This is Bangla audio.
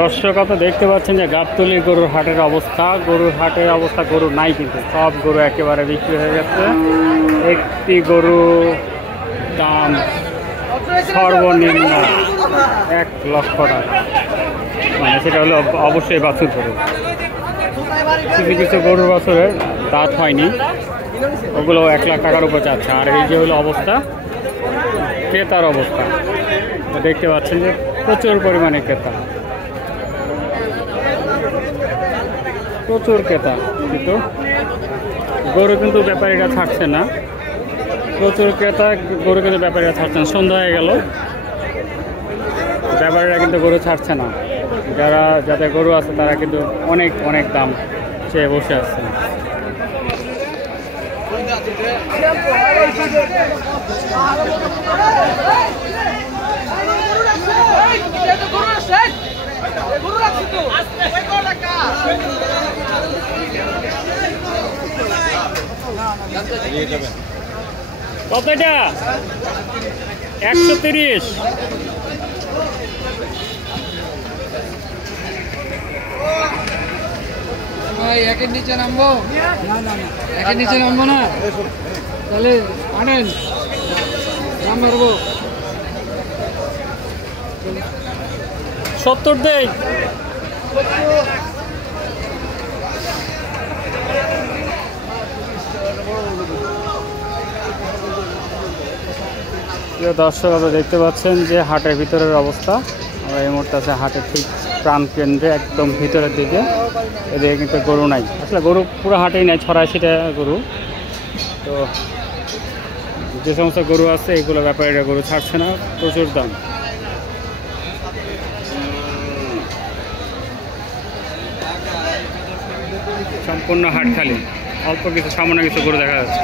দর্শক আপনারা দেখতে পাচ্ছেন যে গাবতলী গরুর হাটের অবস্থা। গরু নাই, কিন্তু সব গরু একেবারে বিক্রি হয়ে গেছে। একটি গরু দাম সর্বনিম্ন 1 লক্ষ টাকা, মানে সেটা হলো অবশ্যই বাছুর গরু। কিছু কিছু গরুর বছরের দাঁত হয়নি, ওগুলো 1 লাখ টাকার উপর যাচ্ছে। আর এই যে হলো অবস্থা, ক্রেতার অবস্থা দেখতে পাচ্ছেন যে প্রচুর পরিমাণে ক্রেতা, কিন্তু গরু কিন্তু ব্যাপারীরা ছাড়ছে না। প্রচুর ক্রেতা, গরু কিন্তু ব্যাপারীরা ছাড়ছে না। সন্ধ্যা হয়ে গেল, ব্যাপারীরা কিন্তু গরু ছাড়ছে না। যাদের গরু আছে তারা কিন্তু অনেক দাম চেয়ে বসে আছে। কতটা? 130। একের নিচে নামবো একের নিচে নামবো না, তাহলে আনেন নাম মারবো। 70 দেই। দর্শক আপনারা দেখতে পাচ্ছেন যে হাটের ভিতরের অবস্থা। আমরা এই মুহূর্তে আছে হাটের ঠিক প্রাণ কেন্দ্রে, একদম ভিতরের দিকে। এদিকে কিন্তু গরু নাই, আসলে গরু পুরো হাটেই নাই, ছড়ায় ছিটায় গরু। তো যে সমস্ত গরু আছে এগুলো ব্যাপারীরা গরু ছাড়ছে না, প্রচুর দাম। সম্পূর্ণ হাট খালি, অল্প কিছু সামান্য কিছু গরু দেখা যাচ্ছে।